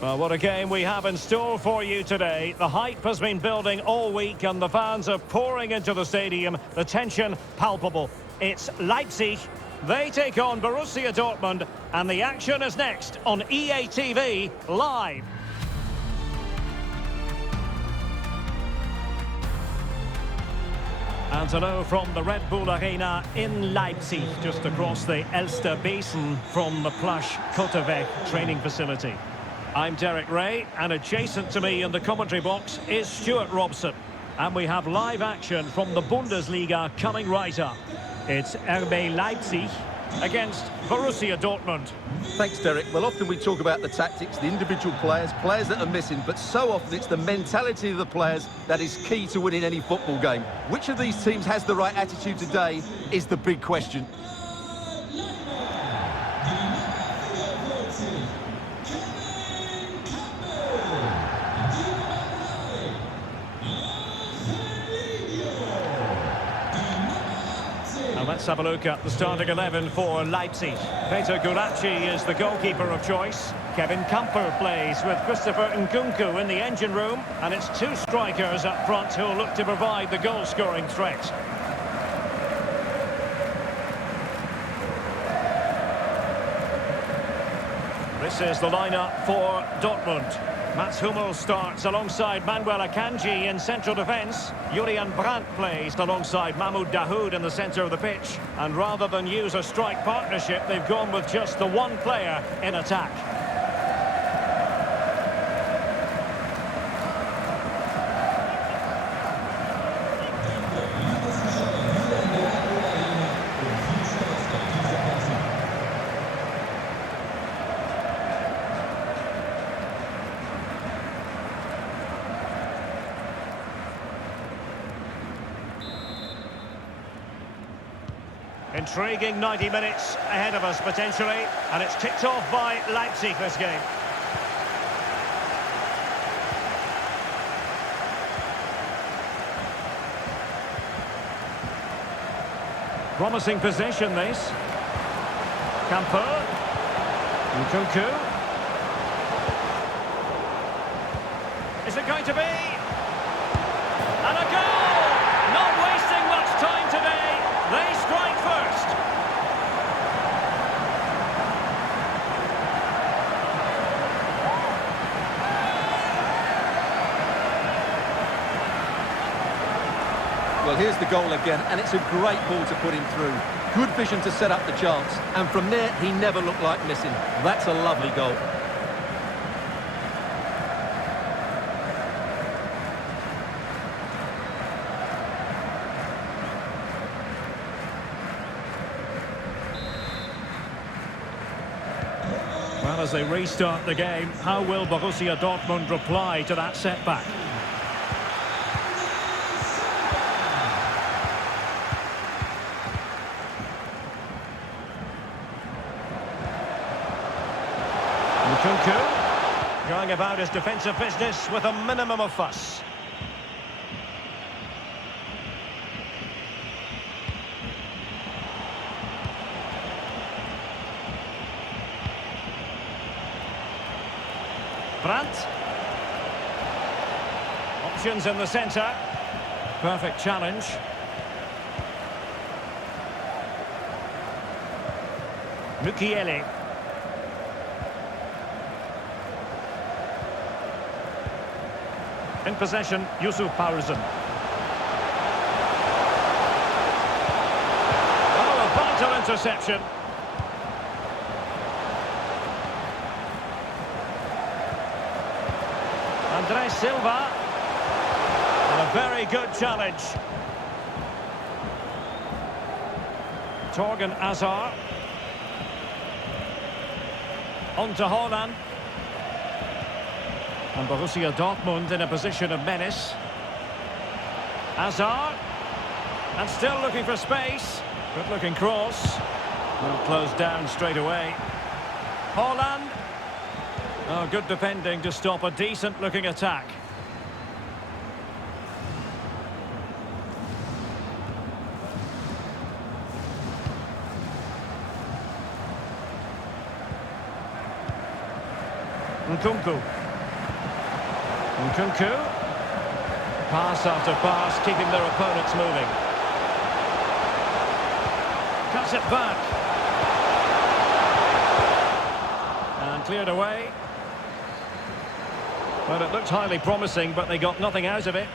Well, what a game we have in store for you today. The hype has been building all week and the fans are pouring into the stadium. The tension palpable. It's Leipzig. They take on Borussia Dortmund and the action is next on EA TV Live. And hello from the Red Bull Arena in Leipzig, just across the Elster Basin from the plush Koteweg training facility. I'm Derek Ray, and adjacent to me in the commentary box is Stuart Robson. And we have live action from the Bundesliga coming right up. It's RB Leipzig against Borussia Dortmund. Thanks, Derek. Well, often we talk about the tactics, the individual players that are missing, but so often it's the mentality of the players that is key to winning any football game. Which of these teams has the right attitude today is the big question. Let's have a look at the starting 11 for Leipzig. Peter Gulácsi is the goalkeeper of choice. Kevin Camper plays with Christopher Nkunku in the engine room. And it's two strikers up front who'll look to provide the goal-scoring threat. This is the lineup for Dortmund. Mats Hummels starts alongside Manuel Akanji in central defence. Julian Brandt plays alongside Mahmoud Dahoud in the centre of the pitch. And rather than use a strike partnership, they've gone with just the one player in attack. Intriguing 90 minutes ahead of us, potentially. And it's kicked off by Leipzig, this game. Promising possession, this. Camper. Nkunku. Is it going to be? And a goal! Not wasting much time today. They strike first. Well, here's the goal again, and it's a great ball to put him through. Good vision to set up the chance, and from there, he never looked like missing. That's a lovely goal. Well, as they restart the game, how will Borussia Dortmund reply to that setback? Nkunku going about his defensive business with a minimum of fuss. Brandt. Options in the centre. Perfect challenge. Mukiele. In possession, Yusuf Pausen. Oh, a vital interception. Andres Silva. And a very good challenge. Torgan Hazard. On to Haaland. And Borussia Dortmund in a position of menace. Hazard. And still looking for space. Good looking cross. Will close down straight away. Haaland. Oh, good defending to stop a decent looking attack. Nkunku. Nkunku. Pass after pass, keeping their opponents moving. Cuts it back. And cleared away. Well, it looked highly promising, but they got nothing out of it.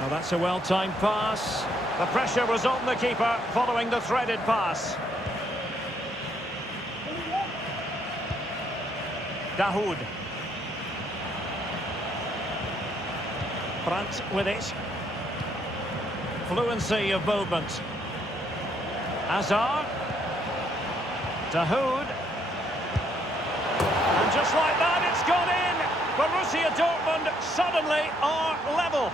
Well, that's a well-timed pass. The pressure was on the keeper following the threaded pass. Dahoud. Brandt with it. Fluency of movement. Hazard. Dahoud. And just like that, it's gone in. Borussia Dortmund suddenly are level.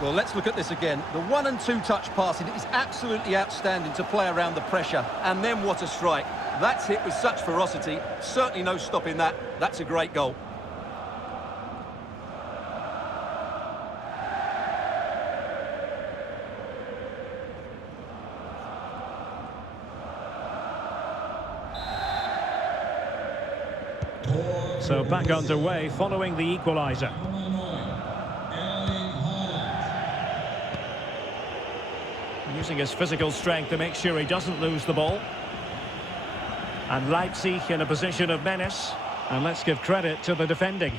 Well, let's look at this again. The 1- and 2-touch passing is absolutely outstanding to play around the pressure. And then what a strike. That's hit with such ferocity. Certainly no stopping that. That's a great goal. So back underway following the equaliser. Using his physical strength to make sure he doesn't lose the ball. And Leipzig in a position of menace. And let's give credit to the defending.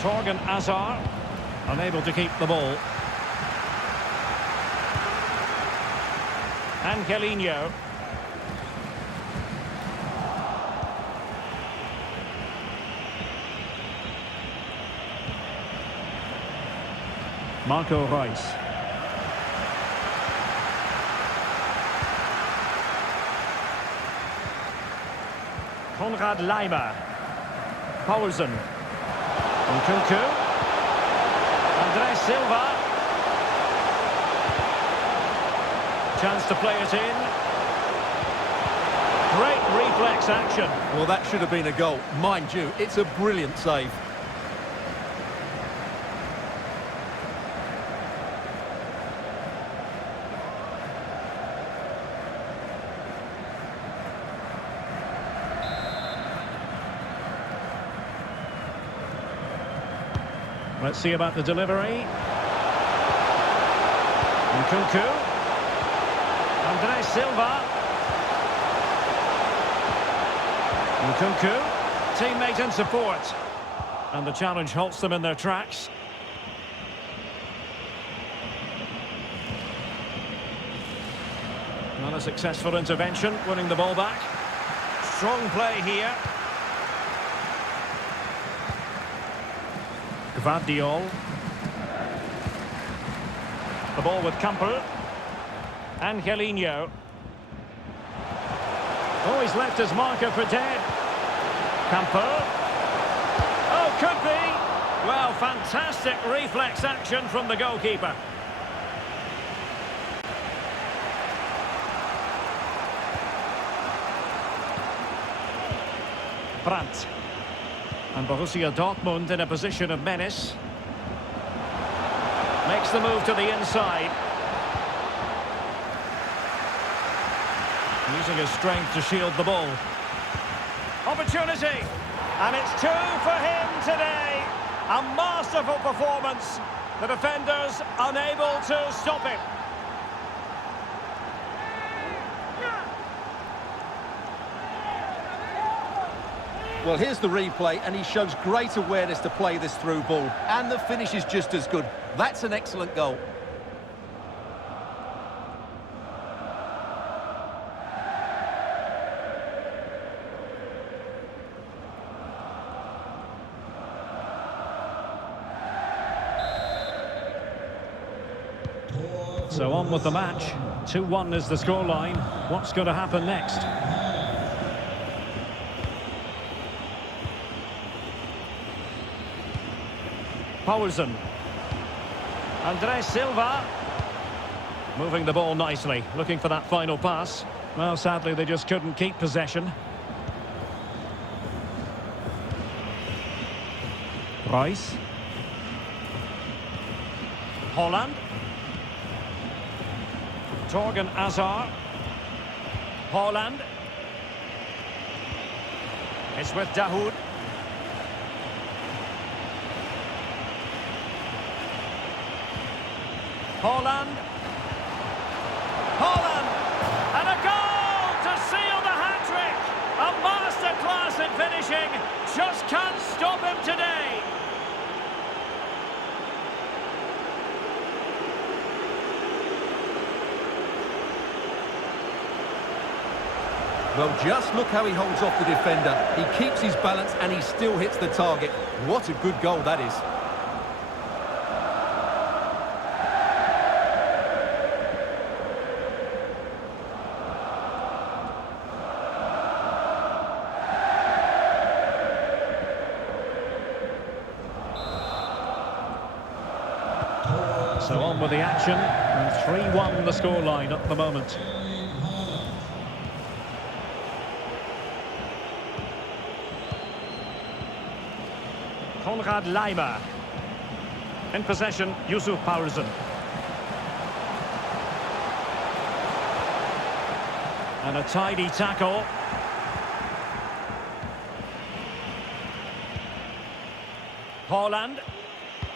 Torgan Hazard, unable to keep the ball. Angelino. Marco Reus. Konrad Laimer. Paulsen. Nkunku. André Silva. Chance to play it in. Great reflex action. Well, that should have been a goal. Mind you, it's a brilliant save. Let's see about the delivery. Nkunku. André Silva. Nkunku. Teammate and support. And the challenge halts them in their tracks. Not a successful intervention, winning the ball back. Strong play here. Gvardiol. The ball with Campbell. Angelino. Oh, he's left his marker for dead. Campbell. Oh, could be. Well, fantastic reflex action from the goalkeeper. Brandt. And Borussia Dortmund in a position of menace. Makes the move to the inside. Using his strength to shield the ball. Opportunity! And it's 2 for him today. A masterful performance. The defenders unable to stop it. Well, here's the replay, and he shows great awareness to play this through ball. And the finish is just as good. That's an excellent goal. So on with the match. 2-1 is the scoreline. What's going to happen next? Paulsen. André Silva. Moving the ball nicely, looking for that final pass. Well, sadly, they just couldn't keep possession. Reus. Holland. Torgan Hazard. Holland. It's with Dahoud. Holland. Holland! And a goal to seal the hat-trick! A masterclass in finishing. Just can't stop him today. Well, just look how he holds off the defender. He keeps his balance and he still hits the target. What a good goal that is. So on with the action. 3-1 the scoreline at the moment. Konrad Laimer. In possession, Yusuf Paulsen. And a tidy tackle. Holland.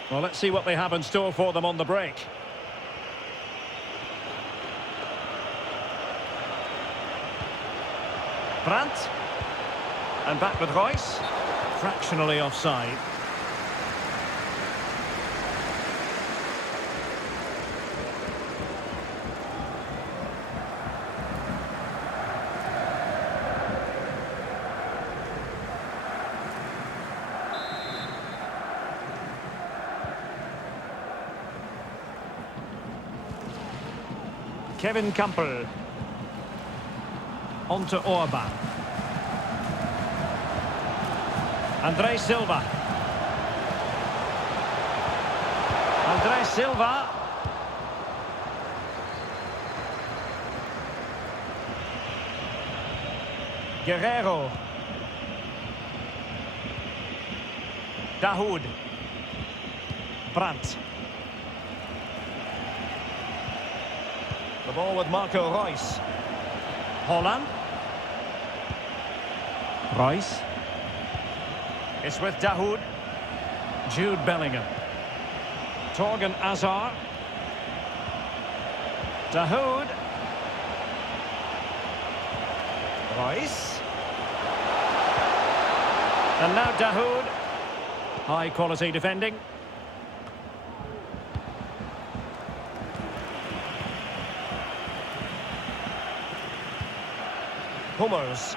Well, let's see what they have in store for them on the break. Brandt. And back with Reus. Fractionally offside. Kevin Campbell. On to Orban. André Silva. André Silva. Guerrero. Dahoud. Brandt. The ball with Marco Reus. Holland. Reus. It's with Dahoud. Jude Bellingham. Torgan Hazard. Dahoud. Reus. And now Dahoud. High quality defending. Hummels.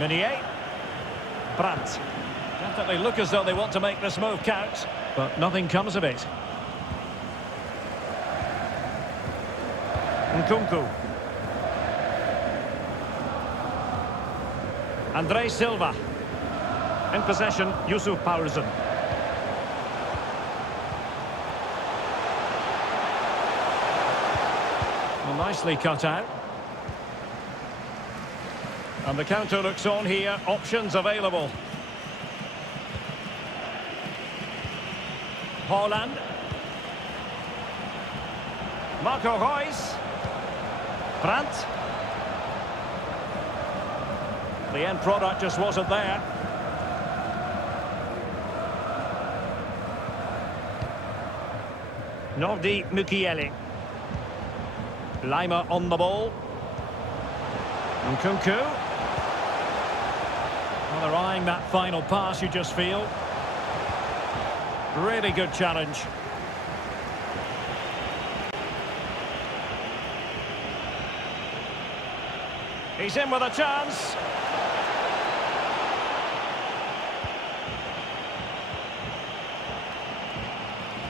Meunier. Brandt. Definitely look as though they want to make this move count, but nothing comes of it. Nkunku. André Silva. In possession, Yusuf Paulsen. Well, nicely cut out. And the counter looks on here, options available. Holland. Marco Reus. Brandt. The end product just wasn't there. Nordi Mukiele. Laimer on the ball. Nkunku. Well, they're eyeing that final pass, you just feel. Really good challenge. He's in with a chance.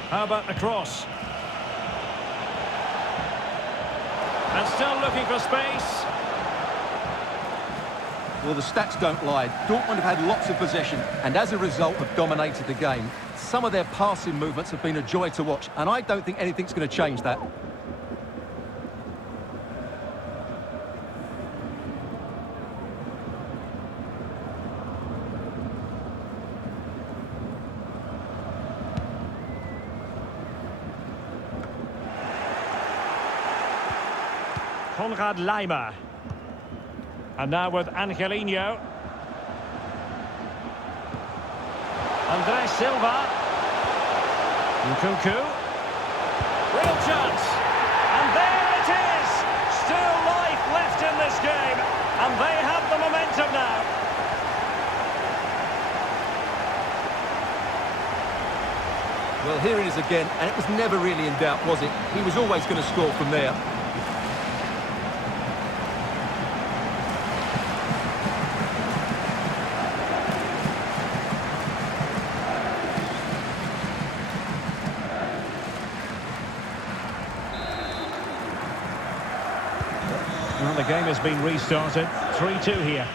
How about the cross? And still looking for space. Well, the stats don't lie. Dortmund have had lots of possession and as a result have dominated the game. Some of their passing movements have been a joy to watch and I don't think anything's going to change that. Konrad Laimer. And now with Angelino. Andre Silva. Nkunku. Real chance. And there it is. Still life left in this game. And they have the momentum now. Well, here it is again, and it was never really in doubt, was it? He was always going to score from there. Well, the game has been restarted. 3-2 here.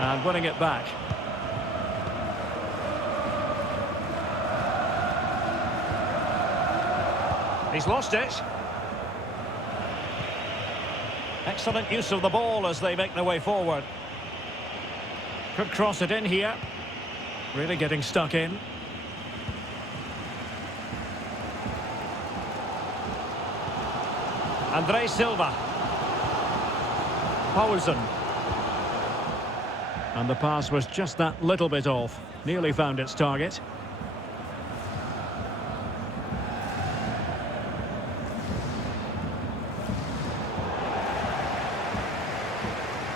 And winning it back. He's lost it. Excellent use of the ball as they make their way forward. Could cross it in here. Really getting stuck in. Andre Silva. Paulsen. And the pass was just that little bit off. Nearly found its target.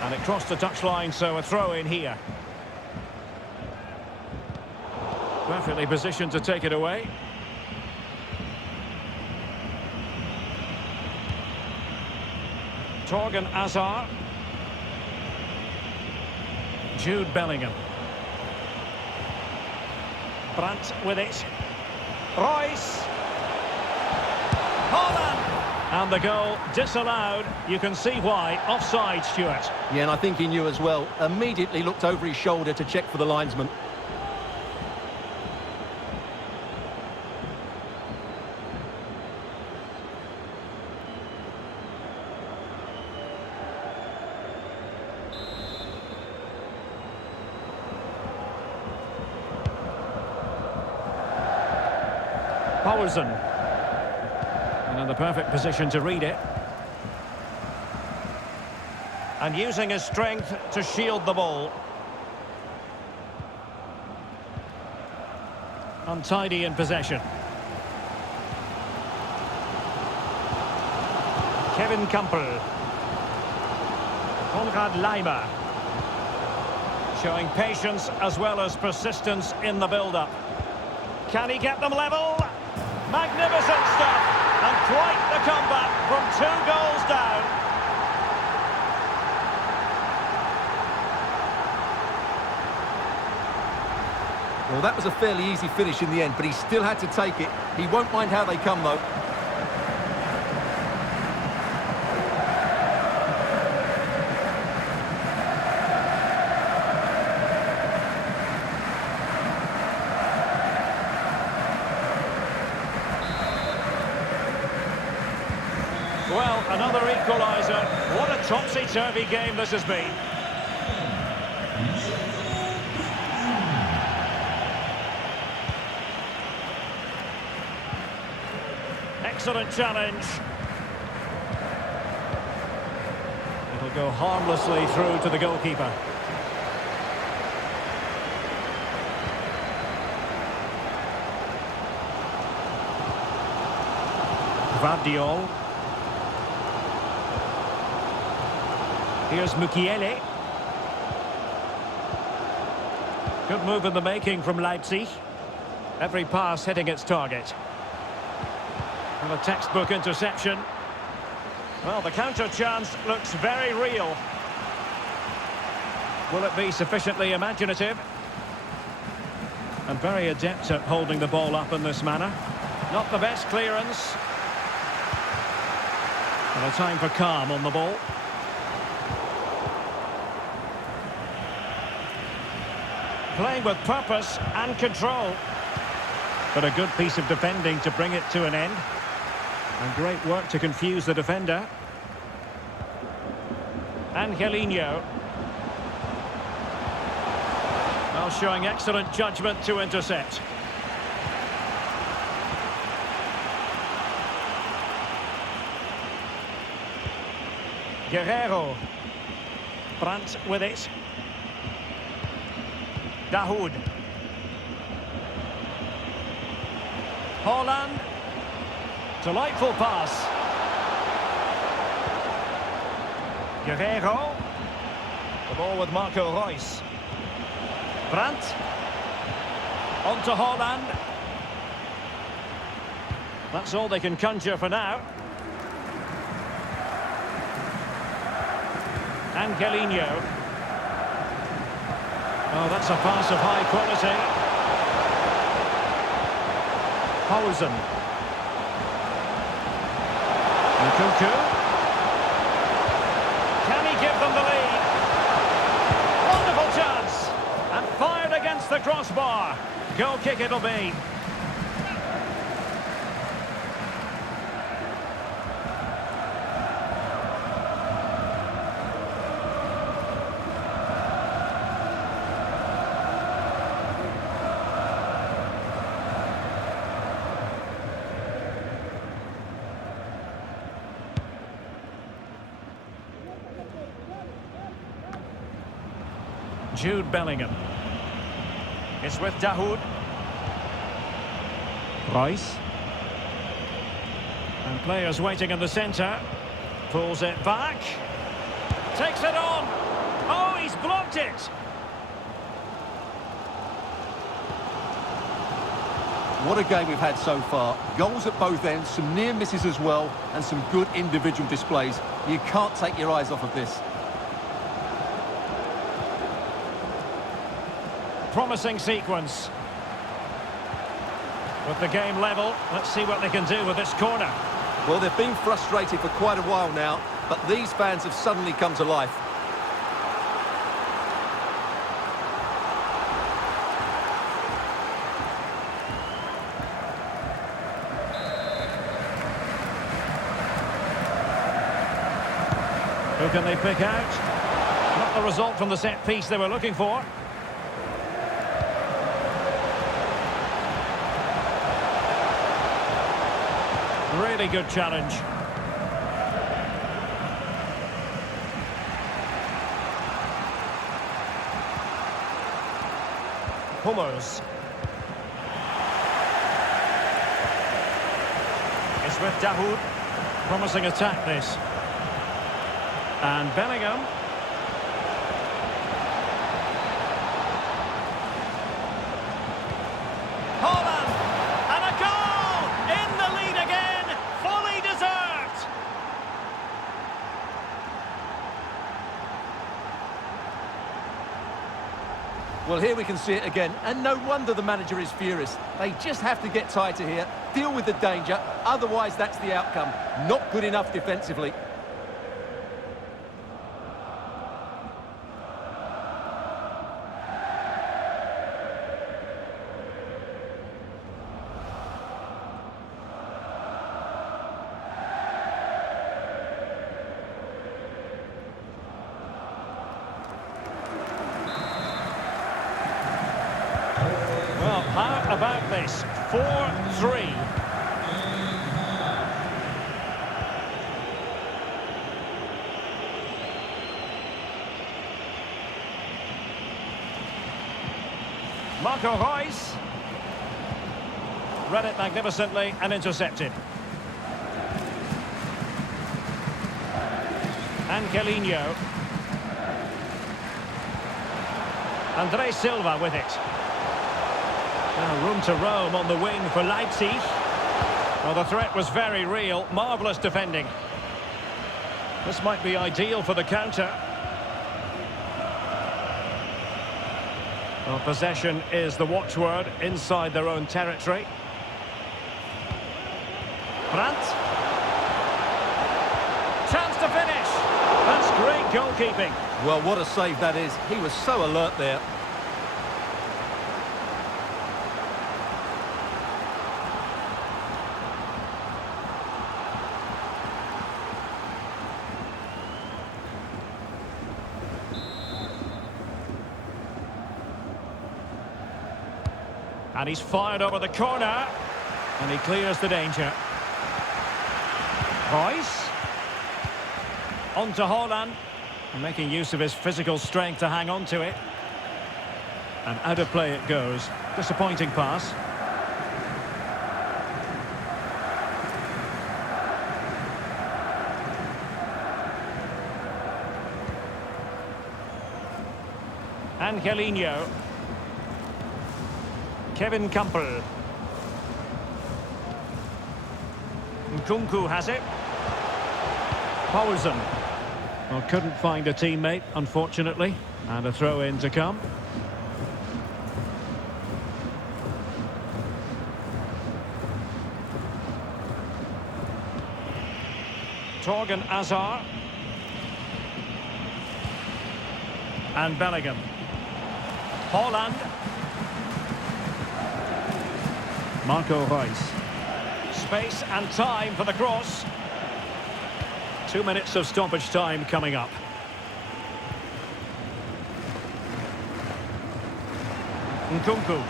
And it crossed the touchline, so a throw in here. Perfectly positioned to take it away. Torgan Hazard. Jude Bellingham. Brandt with it. Royce. Holland. And the goal disallowed. You can see why. Offside, Stuart. Yeah, and I think he knew as well. Immediately looked over his shoulder to check for the linesman. Paulsen. And in the perfect position to read it. And using his strength to shield the ball. Untidy in possession. Kevin Campbell. Konrad Laimer. Showing patience as well as persistence in the build-up. Can he get them level? Magnificent stuff, and quite the comeback from 2 goals down. Well, that was a fairly easy finish in the end, but he still had to take it. He won't mind how they come, though. Well, another equaliser. What a topsy-turvy game this has been. Excellent challenge. It'll go harmlessly through to the goalkeeper. Vardiol. Here's Mukiele. Good move in the making from Leipzig. Every pass hitting its target. And a textbook interception. Well, the counter chance looks very real. Will it be sufficiently imaginative? And very adept at holding the ball up in this manner. Not the best clearance. And a time for calm on the ball. Playing with purpose and control. But a good piece of defending to bring it to an end. And great work to confuse the defender. Angelino. Well, Well, showing excellent judgment to intercept. Guerrero. Brandt with it. Dahoud. Haaland. Delightful pass. Guerrero. The ball with Marco Reus. Brandt. On to Haaland. That's all they can conjure for now. Angelino. Oh, that's a pass of high quality. Hausen. Nkunku. Can he give them the lead? Wonderful chance. And fired against the crossbar. Goal kick it'll be. Jude Bellingham. It's with Dahoud. Reus. And players waiting in the centre. Pulls it back. Takes it on. Oh, he's blocked it. What a game we've had so far. Goals at both ends, some near misses as well, and some good individual displays. You can't take your eyes off of this. Promising sequence. With the game level, let's see what they can do with this corner. Well, they've been frustrated for quite a while now, but these fans have suddenly come to life. Who can they pick out? Not the result from the set piece they were looking for. Really good challenge. Hummels. It's with Dahoud. Promising attack this. And Bellingham. Haaland! And a goal! In the lead again! Fully deserved! Well, here we can see it again, and no wonder the manager is furious. They just have to get tighter here, deal with the danger, otherwise that's the outcome. Not good enough defensively. Well, how about this? 4-3. Marco Reus. Read it magnificently and intercepted. Angelino. Andre Silva with it. Now room to roam on the wing for Leipzig. Well, the threat was very real. Marvellous defending. This might be ideal for the counter. Well, possession is the watchword inside their own territory. Brandt. Chance to finish. That's great goalkeeping. Well, what a save that is. He was so alert there. And he's fired over the corner. And he clears the danger. Royce. On to Haaland. Making use of his physical strength to hang on to it. And out of play it goes. Disappointing pass. Angelino. Kevin Campbell. Nkunku has it. Paulsen. Well, couldn't find a teammate, unfortunately. And a throw-in to come. Torgan Hazard. And Bellingham. Haaland. Marco Reus. Space and time for the cross. 2 minutes of stoppage time coming up. Nkunku.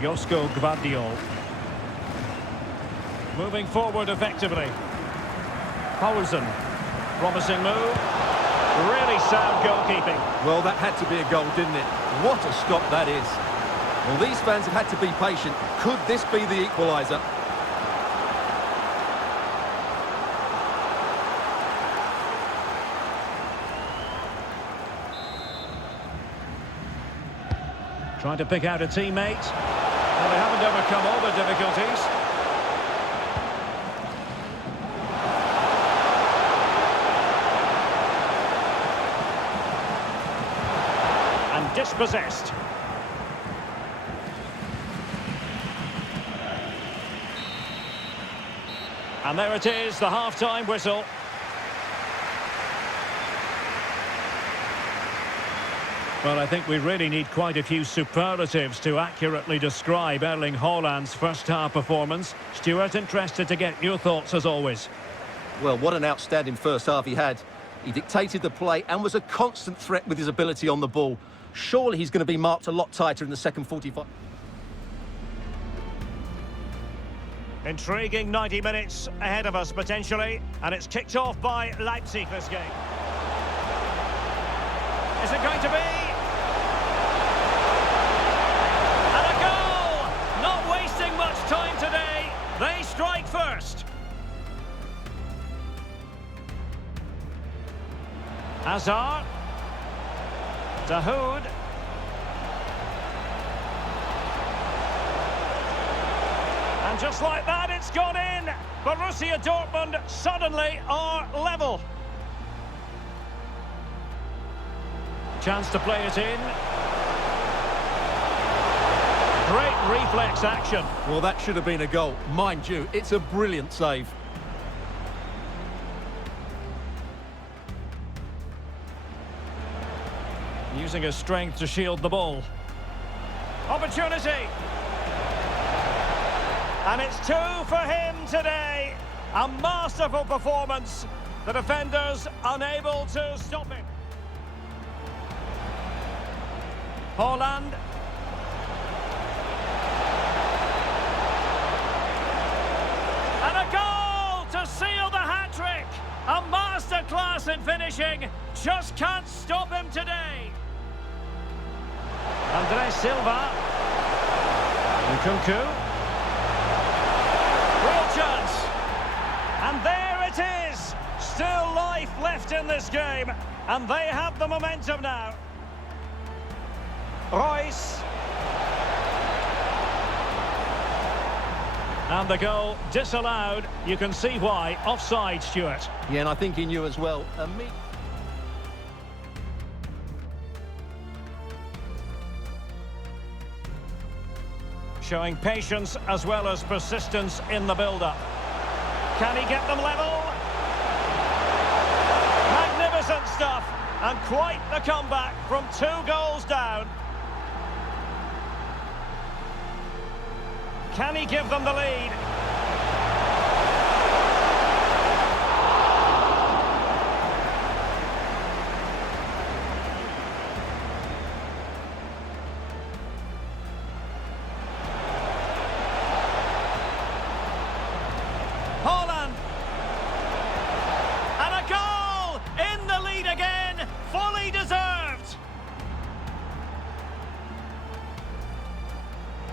Josko Gvardiol. Moving forward effectively. Paulsen. Promising move. Really sound goalkeeping. Well, that had to be a goal, didn't it? What a stop that is. Well, these fans have had to be patient. Could this be the equaliser? Trying to pick out a teammate. Well, they haven't overcome all the difficulties. And dispossessed. And there it is, the half-time whistle. Well, I think we really need quite a few superlatives to accurately describe Erling Haaland's first-half performance. Stuart, interested to get your thoughts as always. Well, what an outstanding first half he had. He dictated the play and was a constant threat with his ability on the ball. Surely he's going to be marked a lot tighter in the second 45. Intriguing 90 minutes ahead of us, potentially. And it's kicked off by Leipzig this game. Is it going to be? And a goal! Not wasting much time today. They strike first. Hazard. Dahoud. And just like that, it's gone in. Borussia Dortmund suddenly are level. Chance to play it in. Great reflex action. Well, that should have been a goal. Mind you, it's a brilliant save. Using his strength to shield the ball. Opportunity. And it's 2 for him today. A masterful performance. The defenders unable to stop him. Haaland. And a goal to seal the hat-trick. A masterclass in finishing. Just can't stop him today. Andre Silva. Nkunku. Real chance. And there it is. Still life left in this game. And they have the momentum now. Royce. And the goal disallowed. You can see why. Offside, Stuart. Yeah, and I think he knew as well. Showing patience as well as persistence in the build-up. Can he get them level? Magnificent stuff. And quite the comeback from 2 goals down. Can he give them the lead?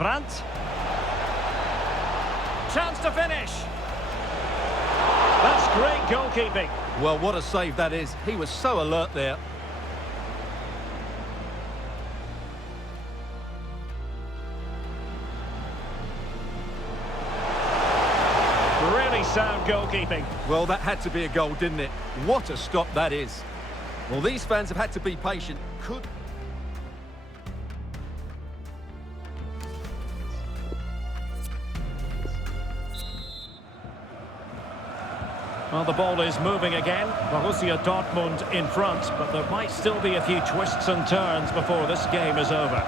Brandt. Chance to finish. That's great goalkeeping. Well, what a save that is. He was so alert there. Really sound goalkeeping. Well, that had to be a goal, didn't it? What a stop that is. Well, these fans have had to be patient. Well, the ball is moving again. Borussia Dortmund in front, but there might still be a few twists and turns before this game is over.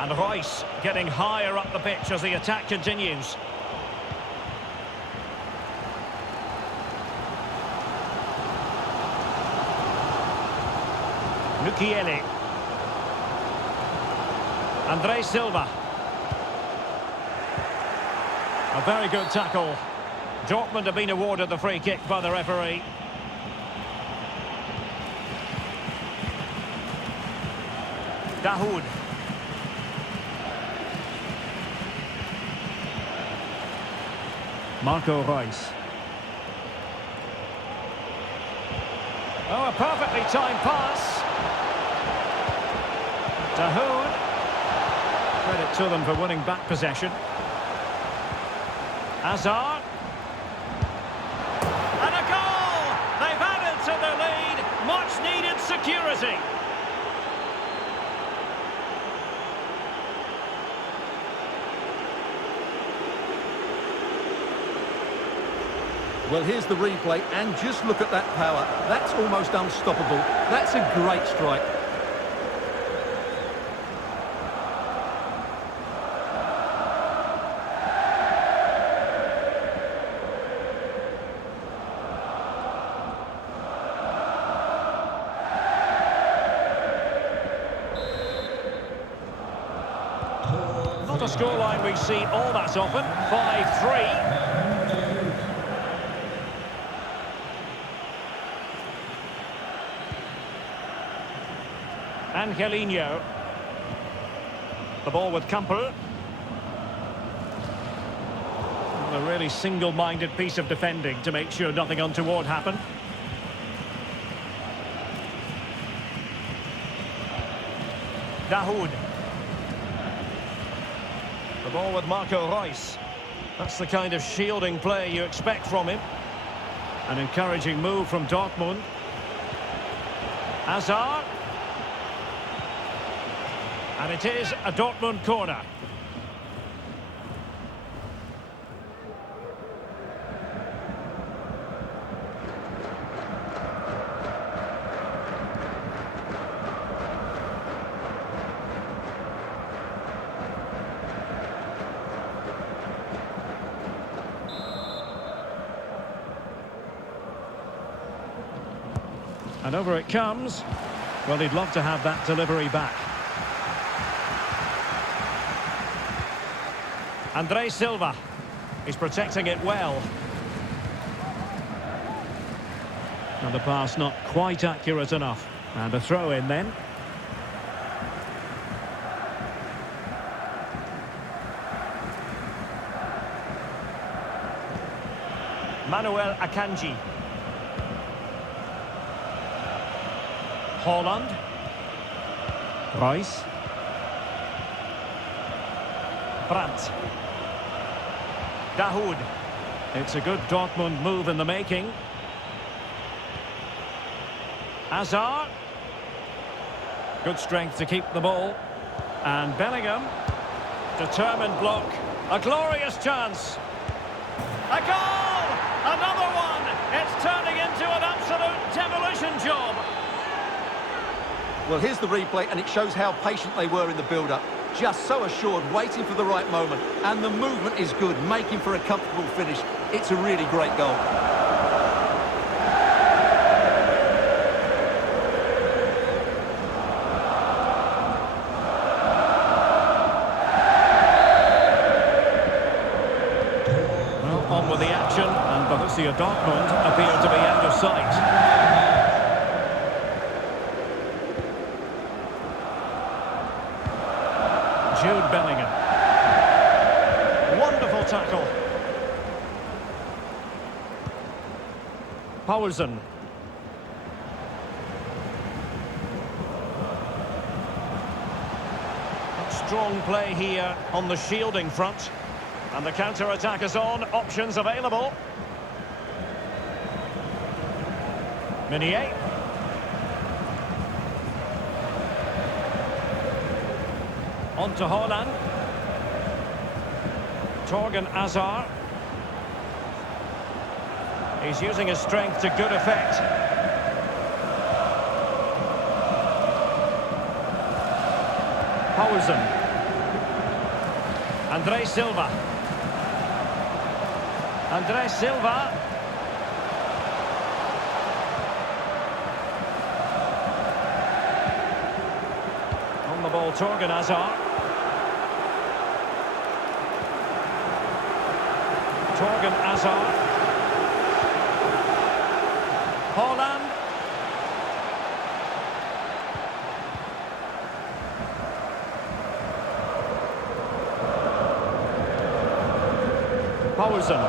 And Royce getting higher up the pitch as the attack continues. Mukiele. Andre Silva. A very good tackle. Dortmund have been awarded the free kick by the referee. Dahoud. Marco Reus. Oh, a perfectly timed pass. Dahoud. Credit to them for winning back possession. Hazard. And a goal! They've added to the lead. Much needed security. Well, here's the replay, and just look at that power. That's almost unstoppable. That's a great strike. Not a scoreline we see all that often. 5-3. Angelino. The ball with Campbell. A really single-minded piece of defending to make sure nothing untoward happened. Dahoud. The ball with Marco Reus. That's the kind of shielding play you expect from him. An encouraging move from Dortmund. Hazard. And it is a Dortmund corner. And over it comes. Well, he'd love to have that delivery back. Andre Silva. He's protecting it well. And the pass not quite accurate enough. And a throw in then. Manuel Akanji. Holland. Reus. Brandt. Dahoud. It's a good Dortmund move in the making. Hazard. Good strength to keep the ball. And Bellingham. Determined block. A glorious chance. A goal! Another one! It's turning into an absolute demolition job. Well, here's the replay, and it shows how patient they were in the build-up. Just so assured, waiting for the right moment. And the movement is good, making for a comfortable finish. It's a really great goal. Dortmund appear to be out of sight. Jude Bellingham. Wonderful tackle. Poulsen. Strong play here on the shielding front. And the counter-attack is on. Options available. Meunier. On to Haaland. Torgan Hazard. He's using his strength to good effect. Poulsen. Andre Silva. Andre Silva. On the ball, Torgan Hazard. Torgan Hazard. Haaland. Poulsen.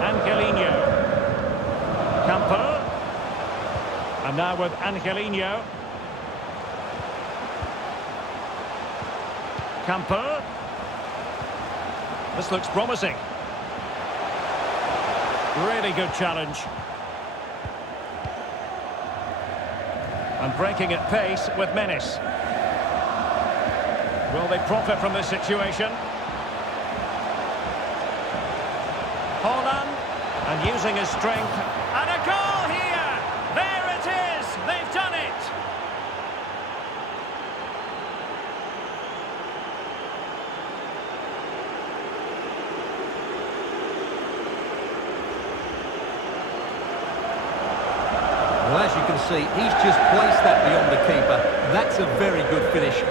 Angelino. Camper. And now with Angelino. Camper. This looks promising. Really good challenge. And breaking at pace with menace. Will they profit from this situation? Haaland, and using his strength. And a goal here! There it is! They've done it! Well, as you can see, he's just placed that beyond the keeper. That's a very good finish.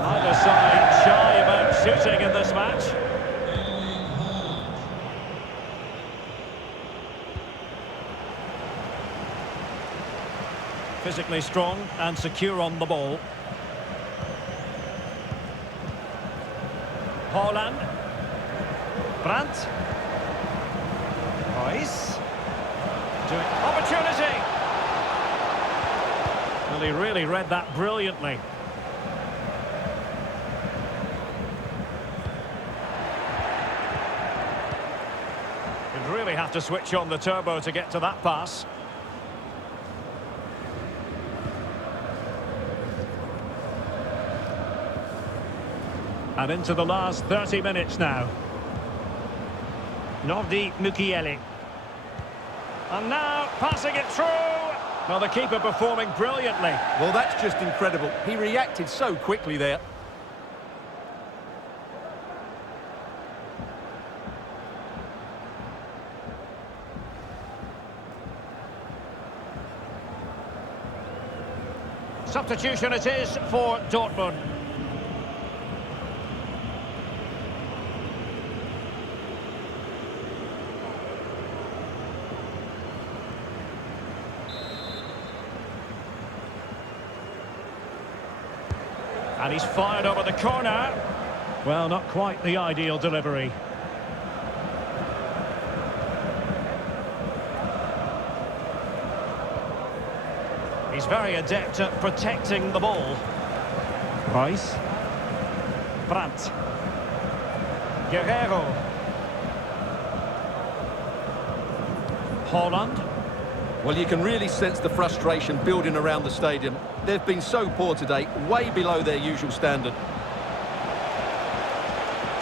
Neither side shy about shooting in this match. Physically strong and secure on the ball. Haaland. Brandt. Royce. Opportunity! Well, he really read that brilliantly. You'd really have to switch on the turbo to get to that pass. And into the last 30 minutes now. Nordi Mukiele. And now passing it through. Well, the keeper performing brilliantly. Well, that's just incredible. He reacted so quickly there. Substitution it is for Dortmund. And he's fired over the corner. Well, not quite the ideal delivery. He's very adept at protecting the ball. Royce. Brandt. Guerrero. Haaland. Well, you can really sense the frustration building around the stadium. They've been so poor today, way below their usual standard.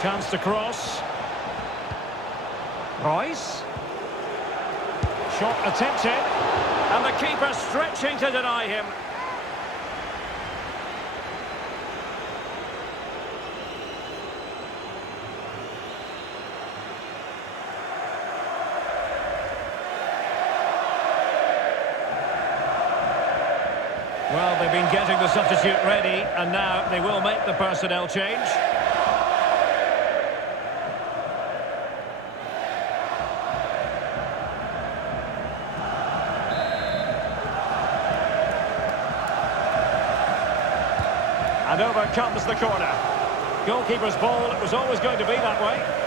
Chance to cross. Royce. Shot attempted. And the keeper stretching to deny him. team getting the substitute ready, and now they will make the personnel change. And over comes the corner. Goalkeeper's ball, it was always going to be that way.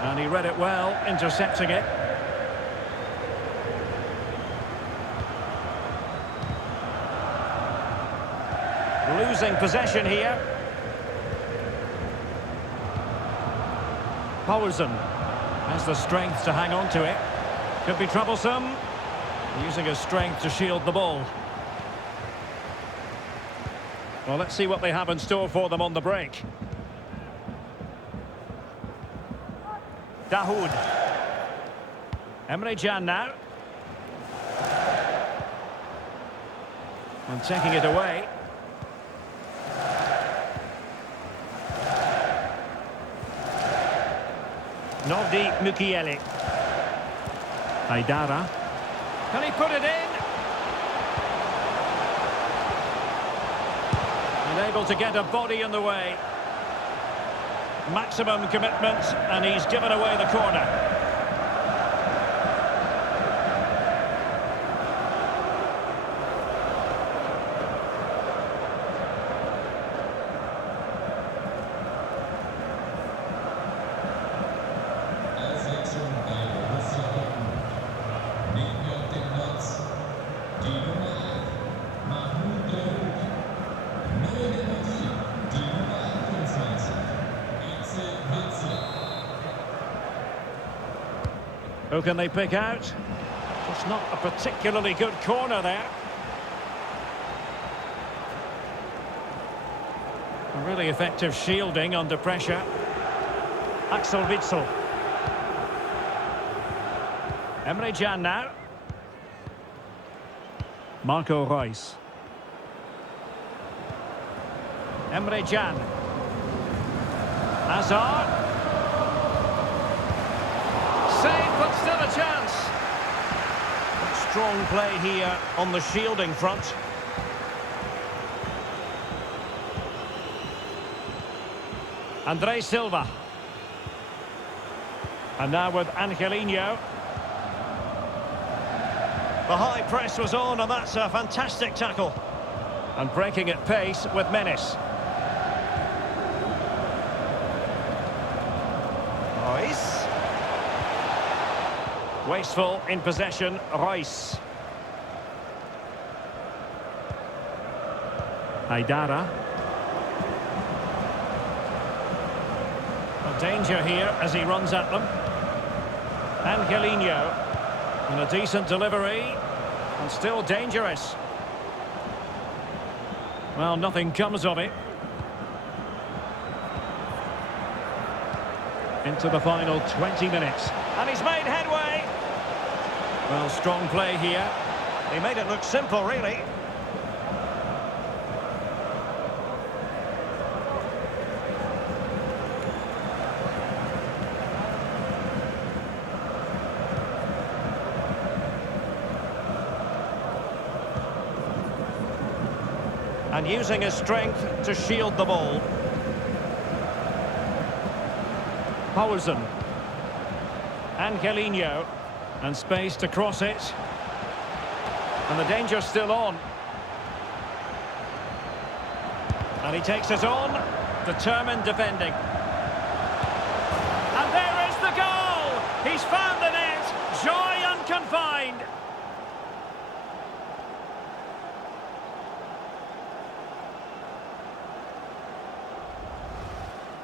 And he read it well, intercepting it. Losing possession here. Poulsen has the strength to hang on to it. Could be troublesome. Using his strength to shield the ball. Well, let's see what they have in store for them on the break. Dahoud. Emre Can now. And taking it away. Nordi Mukiele. Haidara. Can he put it in? Unable to get a body in the way. Maximum commitment, and he's given away the corner. Who can they pick out? It's not a particularly good corner there. A really effective shielding under pressure. Axel Witsel. Emre Can now. Marco Reus. Emre Can. Hazard. Save, but still a chance. Strong play here on the shielding front. Andre Silva. And now with Angelino. The high press was on, and that's a fantastic tackle. And breaking at pace with menace. Reus. Wasteful in possession, Reus. Haidara. A danger here as he runs at them. Angelino. And a decent delivery. And still dangerous. Well, nothing comes of it. Into the final 20 minutes. And he's made headway. Well, strong play here. He made it look simple, really. And using his strength to shield the ball. Poulsen. Angelino. And space to cross it. And the danger's still on. And he takes it on. Determined defending. And there is the goal! He's found the net. Joy unconfined.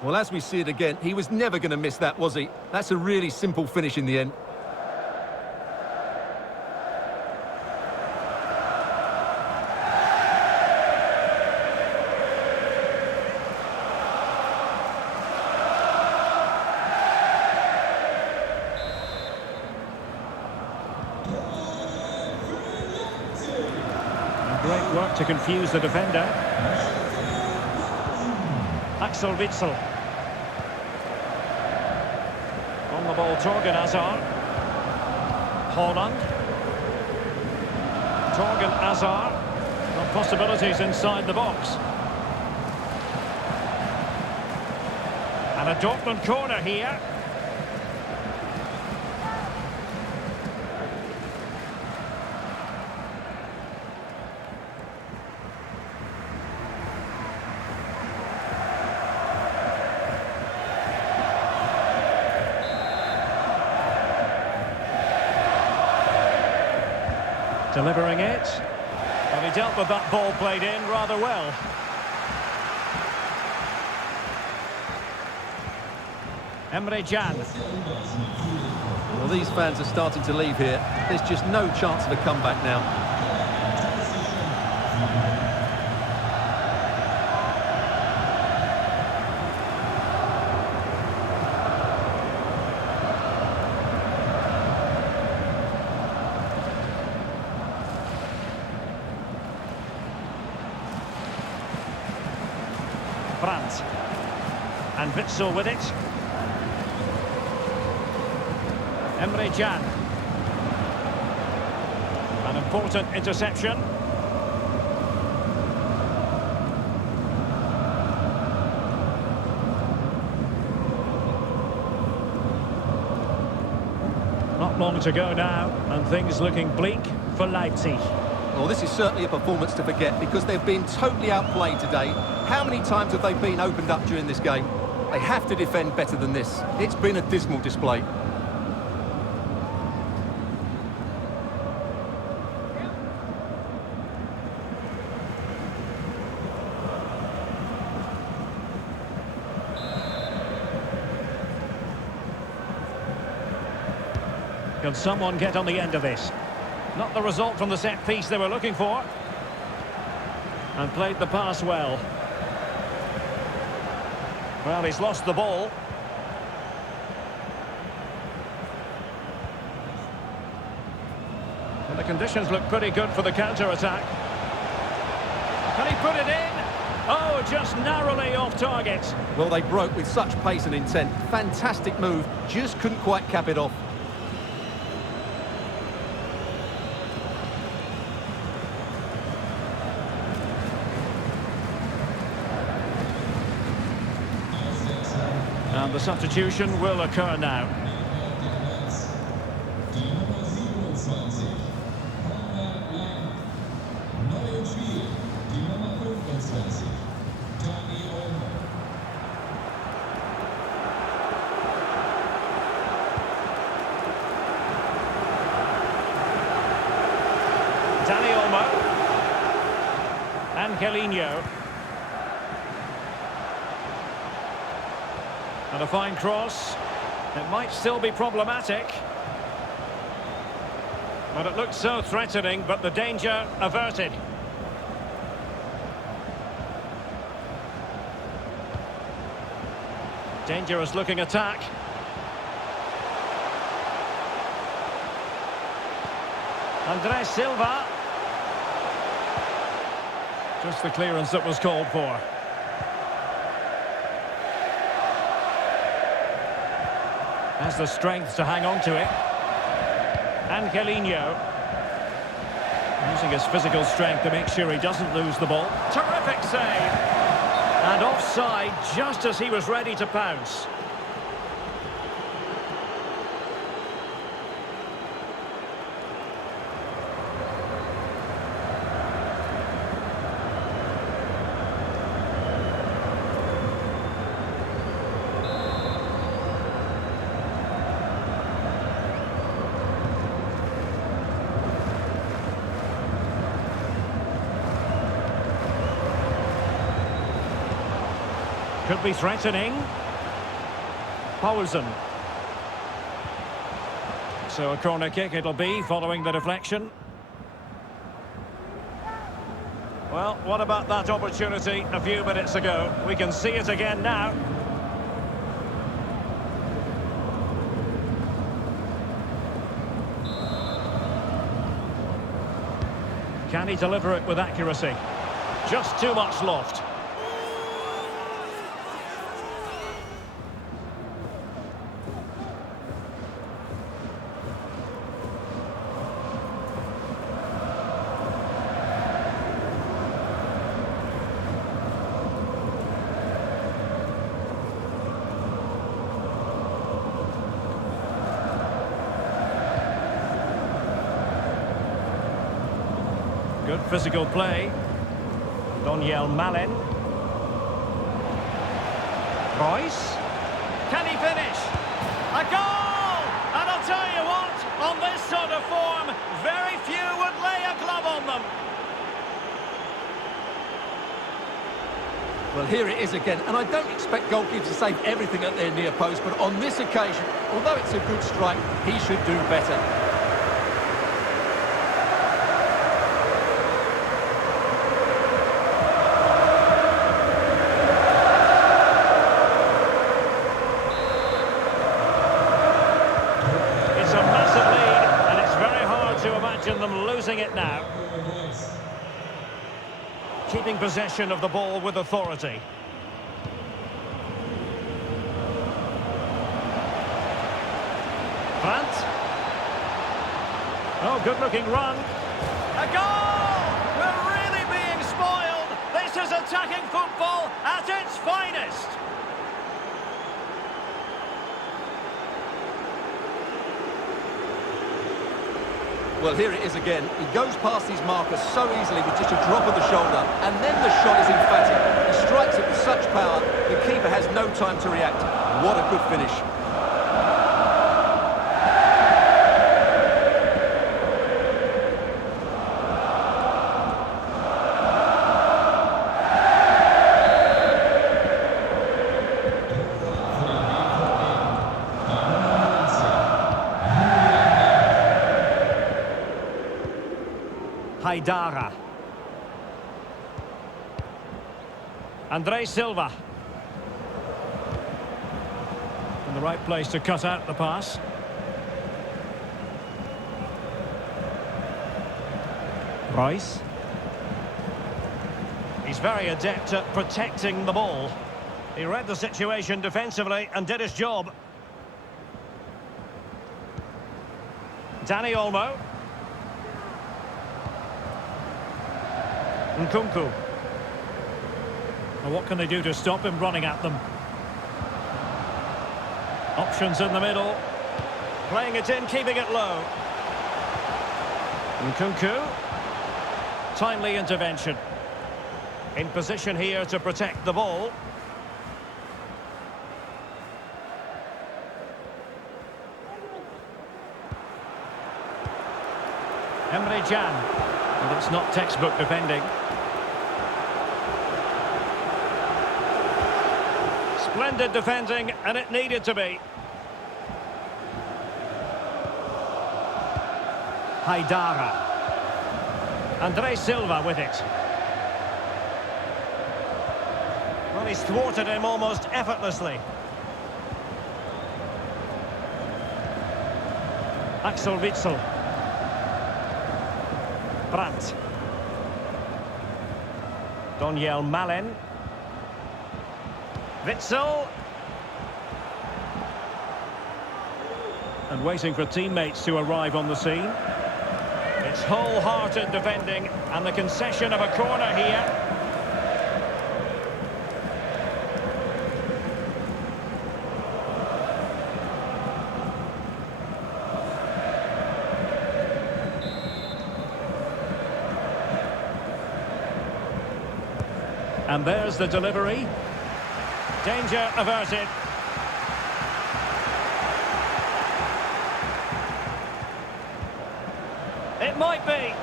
Well, as we see it again, he was never going to miss that, was he? That's a really simple finish in the end. to confuse the defender. Axel Witsel. On the ball, Torgan Hazard. Holland. Torgan Hazard. Well, possibilities inside the box. And a Dortmund corner here. Delivering it. And he dealt with that ball played in rather well. Emre Can. Well, these fans are starting to leave here. There's just no chance of a comeback now. Brandt. And Witsel with it. Emre Can. An important interception. Not long to go now, and things looking bleak for Leipzig. Well, this is certainly a performance to forget because they've been totally outplayed today. How many times have they been opened up during this game? They have to defend better than this. It's been a dismal display. Can someone get on the end of this? Not the result from the set piece they were looking for. And played the pass well. Well, he's lost the ball. And the conditions look pretty good for the counter-attack. Can he put it in? Oh, just narrowly off target. Well, they broke with such pace and intent. Fantastic move, just couldn't quite cap it off. And the substitution will occur now. Dani Olmo. Angelino. And a fine cross. It might still be problematic. But it looked so threatening, but the danger averted. Dangerous looking attack. Andres Silva. Just the clearance that was called for. Has the strength to hang on to it. Angelino. Using his physical strength to make sure he doesn't lose the ball. Terrific save. And offside just as he was ready to pounce. Could be threatening. Poulsen. So a corner kick it'll be following the deflection. Well, what about that opportunity a few minutes ago? We can see it again now. Can he deliver it with accuracy? Just too much loft. Good physical play. Daniel Malen. Royce. Can he finish? A goal! And I'll tell you what, on this sort of form, very few would lay a glove on them. Well, here it is again, and I don't expect goalkeepers to save everything at their near post, but on this occasion, although it's a good strike, he should do better. Them losing it now. Keeping possession of the ball with authority. Brandt. Oh, good-looking run. A goal! We're really being spoiled. This is attacking football at its finest. Well, here it is again. He goes past his marker so easily with just a drop of the shoulder, and then the shot is emphatic. He strikes it with such power, the keeper has no time to react. What a good finish. Haidara. Andre Silva. In the right place to cut out the pass. Royce. He's very adept at protecting the ball. He read the situation defensively and did his job. Dani Olmo. Nkunku. Well, what can they do to stop him running at them? Options in the middle. Playing it in, keeping it low. Nkunku. Timely intervention. In position here to protect the ball. Emre Can. And it's not textbook defending. Splendid defending, and it needed to be. Haidara. Andre Silva with it. Well, he's thwarted him almost effortlessly. Axel Witsel. Brandt. Daniel Malen. Witsel. And waiting for teammates to arrive on the scene. It's wholehearted defending and the concession of a corner here. And there's the delivery. Danger averted. It might be.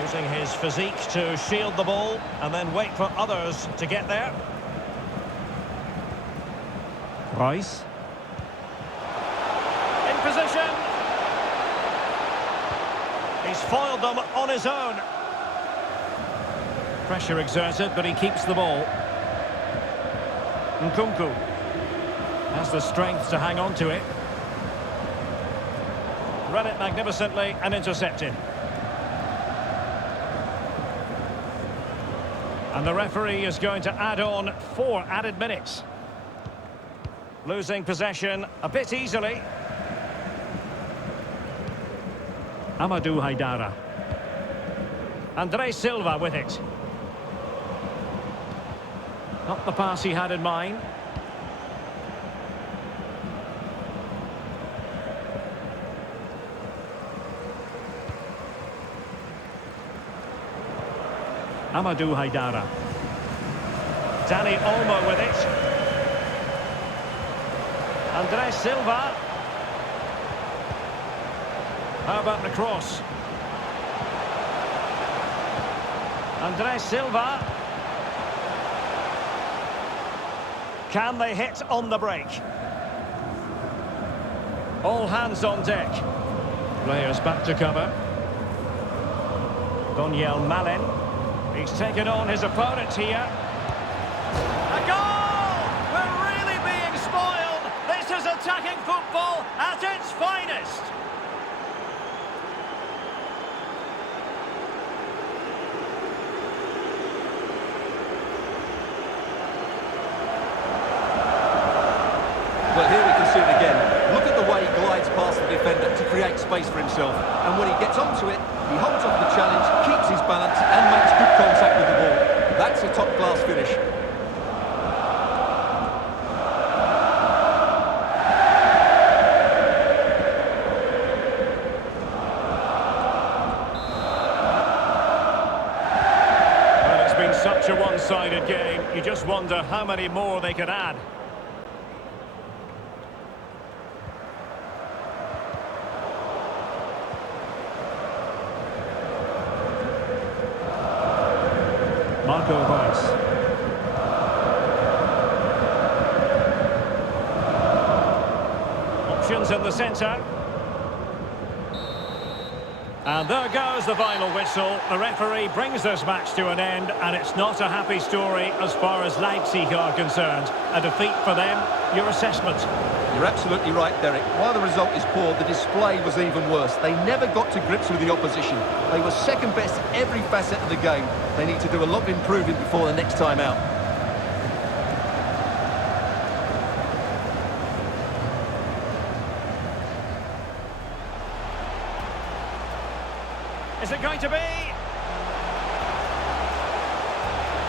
Using his physique to shield the ball and then wait for others to get there. Royce. In position. He's foiled them on his own. Pressure exerted, but he keeps the ball. Nkunku has the strength to hang on to it. Read it magnificently and intercepted. And the referee is going to add on 4 added minutes. Losing possession a bit easily. Amadou Haidara. Andre Silva with it. Not the pass he had in mind. Amadou Haidara. Dani Olmo with it. Andre Silva. How about the cross? Andre Silva. Can they hit on the break? All hands on deck. Players back to cover. Doniel Malen. He's taken on his opponent here. A goal! We're really being spoiled. This is attacking football at its finest. Well, here we can see it again. Look at the way he glides past the defender to create space for himself. And when he gets onto it, he holds off the challenge, keeps his balance and makes good contact with the ball. That's a top-class finish. Well, it's been such a one-sided game. You just wonder how many more they could add. Marco Reus. Options in the centre. And there goes the final whistle. The referee brings this match to an end, and it's not a happy story as far as Leipzig are concerned. A defeat for them. Your assessment? You're absolutely right, Derek. While the result is poor, the display was even worse. They never got to grips with the opposition. They were second best in every facet of the game. They need to do a lot of improving before the next time out. Is it going to be?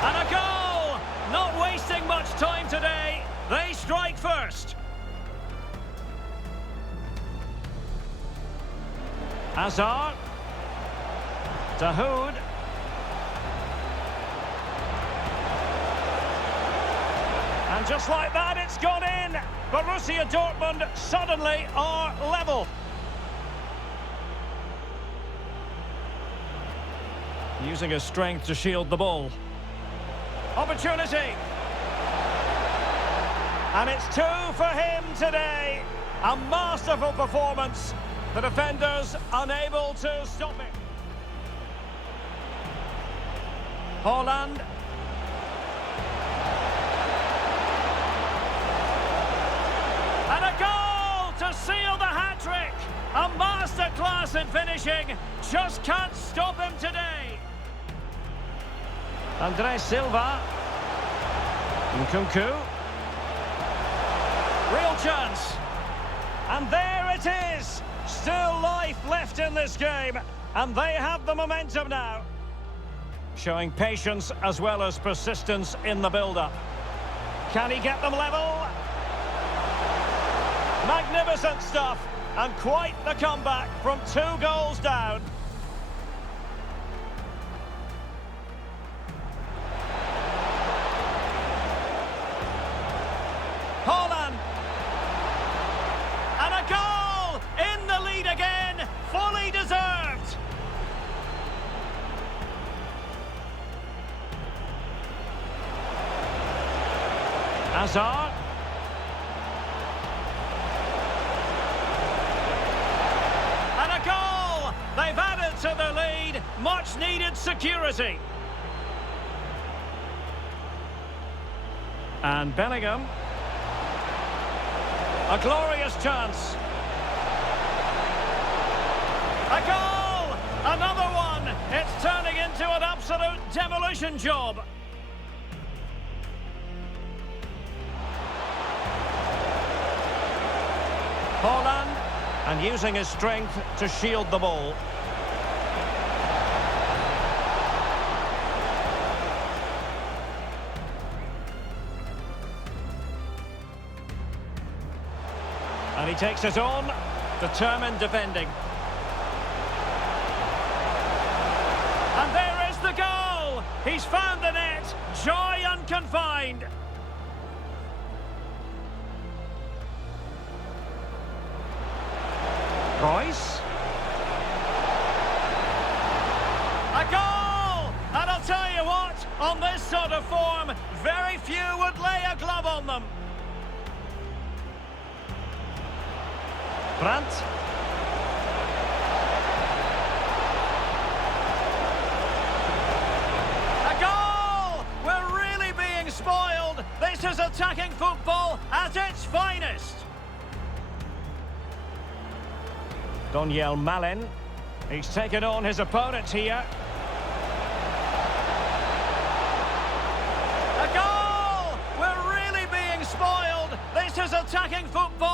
And a goal! Not wasting much time today. They strike first. Hazard. Dahoud. And just like that, it's gone in. Borussia Dortmund suddenly are level. Using his strength to shield the ball. Opportunity. And it's 2 for him today. A masterful performance. The defenders unable to stop it. Haaland. And a goal to seal the hat-trick. A masterclass in finishing. Just can't stop him today. Andre Silva. Nkunku. Real chance. And there it is. Still life left in this game. And they have the momentum now. Showing patience as well as persistence in the build-up. Can he get them level? Magnificent stuff. And quite the comeback from 2 goals down. Haaland. And a goal! In the lead again. Fully deserved. Hazard. And a goal! They've added to the lead. Much needed security. And Bellingham. A glorious chance. A goal! Another one! It's turning into an absolute demolition job. Holland, and using his strength to shield the ball. And he takes it on, determined defending. And there is the goal! He's found the net, joy unconfined. Royce. A goal! And I'll tell you what, on this sort of form, very few would lay a glove on them. Brandt. A goal! We're really being spoiled. This is attacking football at its finest. Daniel Malen. He's taken on his opponent here. A goal! We're really being spoiled. This is attacking football